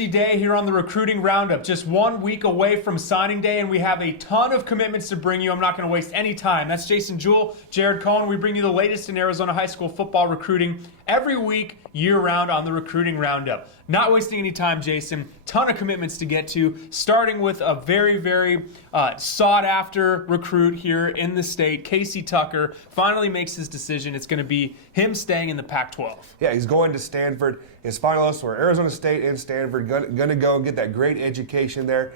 busy day here on the Recruiting Roundup. Just 1 week away from signing day, and we have a ton of commitments to bring you. I'm not going to waste any time. That's Jason Jewell, Jared Cohen. We bring you the latest in Arizona high school football recruiting every week, year-round on the Recruiting Roundup. Not wasting any time, Jason. Ton of commitments to get to, starting with a very, very sought-after recruit here in the state. Casey Tucker finally makes his decision. It's going to be him staying in the Pac-12. Yeah, he's going to Stanford. His finalists were Arizona State and Stanford. Going to go and get that great education there.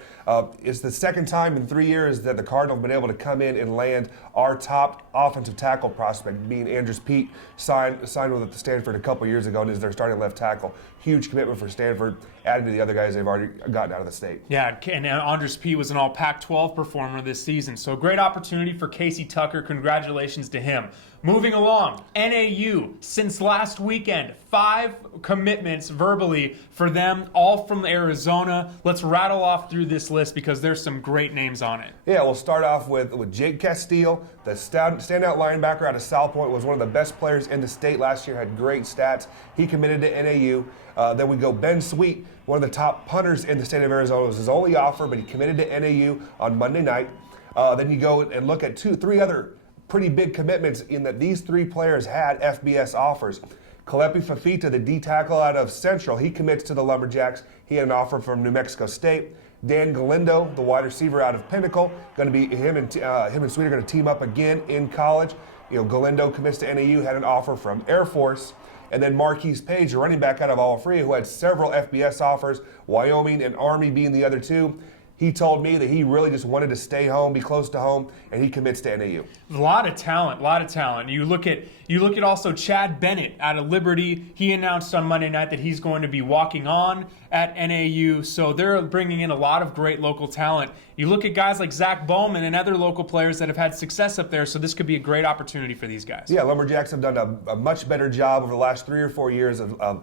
It's the second time in 3 years that the Cardinals have been able to come in and land our top offensive tackle prospect, being Andrews Pete, signed with Stanford a couple years ago and is their starting left tackle. Huge commitment for Stanford, adding to the other guys they've already gotten out of the state. Yeah, and Andres Pete was an all Pac-12 performer this season. So great opportunity for Casey Tucker. Congratulations to him. Moving along, NAU, since last weekend, 5 commitments verbally for them, all from Arizona. Let's rattle off through this list because there's some great names on it. Yeah, we'll start off with Jake Castile, the standout linebacker out of South Point, was one of the best players in the state last year, had great stats. He committed to NAU. Then we go Ben Sweet, one of the top punters in the state of Arizona. It was his only offer, but he committed to NAU on Monday night. Then you go and look at 3 other pretty big commitments in that these 3 players had FBS offers. Kalepi Fafita, the D tackle out of Central, he commits to the Lumberjacks. He had an offer from New Mexico State. Dan Galindo, the wide receiver out of Pinnacle, going to be him and Sweet are going to team up again in college. Galindo commits to NAU, had an offer from Air Force. And then Marquise Page, a running back out of Alfrea, who had several FBS offers, Wyoming and Army being the other 2. He told me that he really just wanted to stay home, be close to home, and he commits to NAU. A lot of talent. You look at also Chad Bennett out of Liberty. He announced on Monday night that he's going to be walking on at NAU. So they're bringing in a lot of great local talent. You look at guys like Zach Bowman and other local players that have had success up there. So this could be a great opportunity for these guys. Yeah, Lumberjacks have done a much better job over the last 3 or 4 years of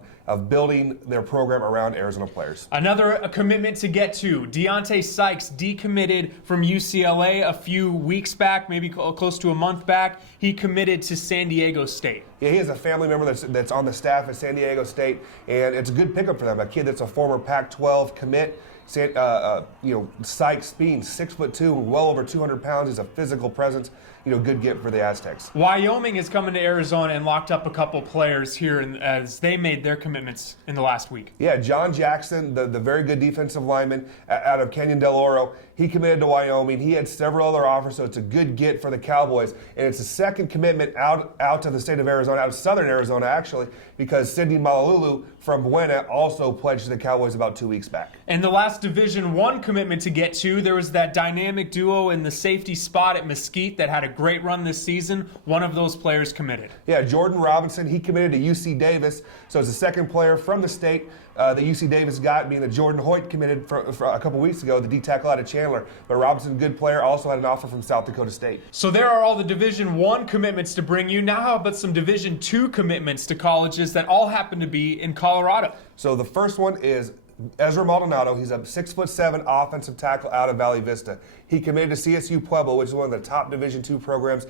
building their program around Arizona players. Another commitment to get to. Deontay Sykes decommitted from UCLA a few weeks back, maybe close to a month back. He committed to San Diego State. Yeah, he has a family member that's on the staff at San Diego State, and it's a good pickup for them. A kid that's a former Pac-12 commit. Sykes being 6'2", well over 200 pounds, is a physical presence. Good get for the Aztecs. Wyoming is coming to Arizona and locked up a couple players here as they made their commitments in the last week. Yeah, John Jackson, the very good defensive lineman out of Canyon del Oro, he committed to Wyoming. He had several other offers, so it's a good get for the Cowboys. And it's the second commitment out to the state of Arizona, out of southern Arizona actually, because Sidney Malulu from Buena also pledged to the Cowboys about 2 weeks back. And the last Division I commitment to get to, there was that dynamic duo in the safety spot at Mesquite that had a great run this season. One of those players committed. Yeah, Jordan Robinson, he committed to UC Davis, so it's the second player from the state that UC Davis got, being that Jordan Hoyt committed for a couple weeks ago, the D tackle out of Chandler. But Robinson, good player, also had an offer from South Dakota State. So there are all the Division I commitments to bring you. Now how about some Division II commitments to colleges that all happen to be in Colorado? So the first one is Ezra Maldonado. He's a 6'7" offensive tackle out of Valley Vista. He committed to CSU Pueblo, which is one of the top Division II programs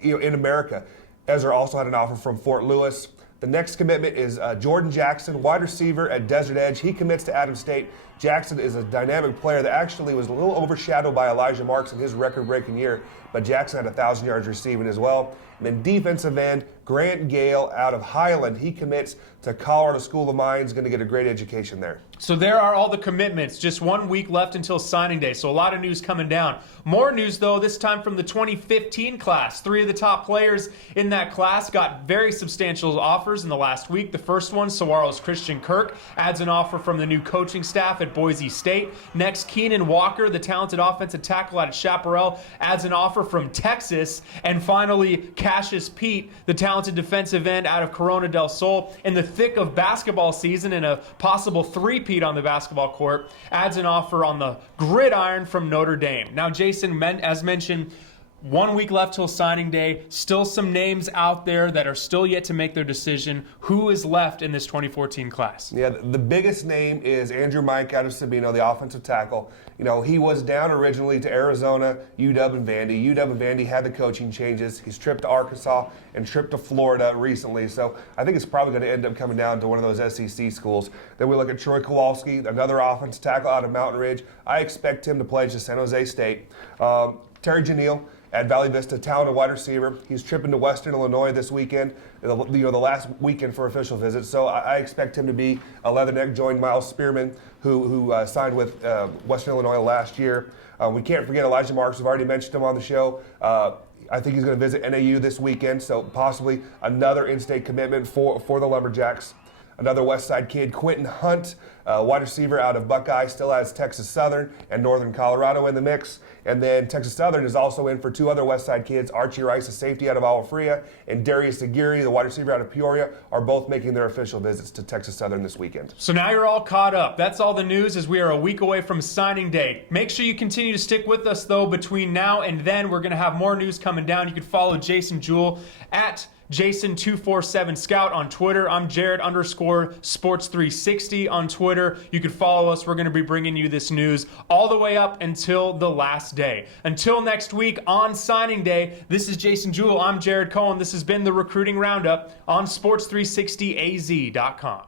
in America. Ezra also had an offer from Fort Lewis. The next commitment is Jordan Jackson, wide receiver at Desert Edge. He commits to Adams State. Jackson is a dynamic player that actually was a little overshadowed by Elijah Marks in his record-breaking year, but Jackson had 1,000 yards receiving as well. And then defensive end, Grant Gale out of Highland. He commits to Colorado School of Mines, going to get a great education there. So there are all the commitments. Just 1 week left until signing day. So a lot of news coming down. More news, though, this time from the 2015 class. 3 of the top players in that class got very substantial offers in the last week. The first one, Saguaro's Christian Kirk, adds an offer from the new coaching staff at Boise State. Next, Keenan Walker, the talented offensive tackle out of Chaparral, adds an offer from Texas. And finally, Cassius Pete, the talented defensive end out of Corona del Sol, in the thick of basketball season and a possible three-peat on the basketball court, adds an offer on the gridiron from Notre Dame. Now, Jason, as mentioned, 1 week left till signing day. Still some names out there that are still yet to make their decision. Who is left in this 2014 class? Yeah, the biggest name is Andrew Mike out of Sabino, the offensive tackle. You know, he was down originally to Arizona, UW, and Vandy. UW and Vandy had the coaching changes. He's tripped to Arkansas and tripped to Florida recently. So I think it's probably going to end up coming down to one of those SEC schools. Then we look at Troy Kowalski, another offensive tackle out of Mountain Ridge. I expect him to pledge to San Jose State. Terry Janelle at Valley Vista, talented wide receiver. He's tripping to Western Illinois this weekend, the last weekend for official visits. So I expect him to be a Leatherneck, join Miles Spearman, who signed with Western Illinois last year. We can't forget Elijah Marks. We've already mentioned him on the show. I think he's going to visit NAU this weekend, so possibly another in-state commitment for the Lumberjacks. Another West Side kid, Quentin Hunt, wide receiver out of Buckeye, still has Texas Southern and Northern Colorado in the mix. And then Texas Southern is also in for two other West Side kids, Archie Rice, a safety out of Agua Fria, and Darius Aguirre, the wide receiver out of Peoria, are both making their official visits to Texas Southern this weekend. So now you're all caught up. That's all the news as we are a week away from signing day. Make sure you continue to stick with us, though, between now and then. We're going to have more news coming down. You can follow Jason Jewell at Jason247 Scout on Twitter. I'm Jared_Sports360 on Twitter. You can follow us. We're going to be bringing you this news all the way up until the last day. Until next week on signing day, this is Jason Jewell. I'm Jared Cohen. This has been the Recruiting Roundup on Sports360AZ.com.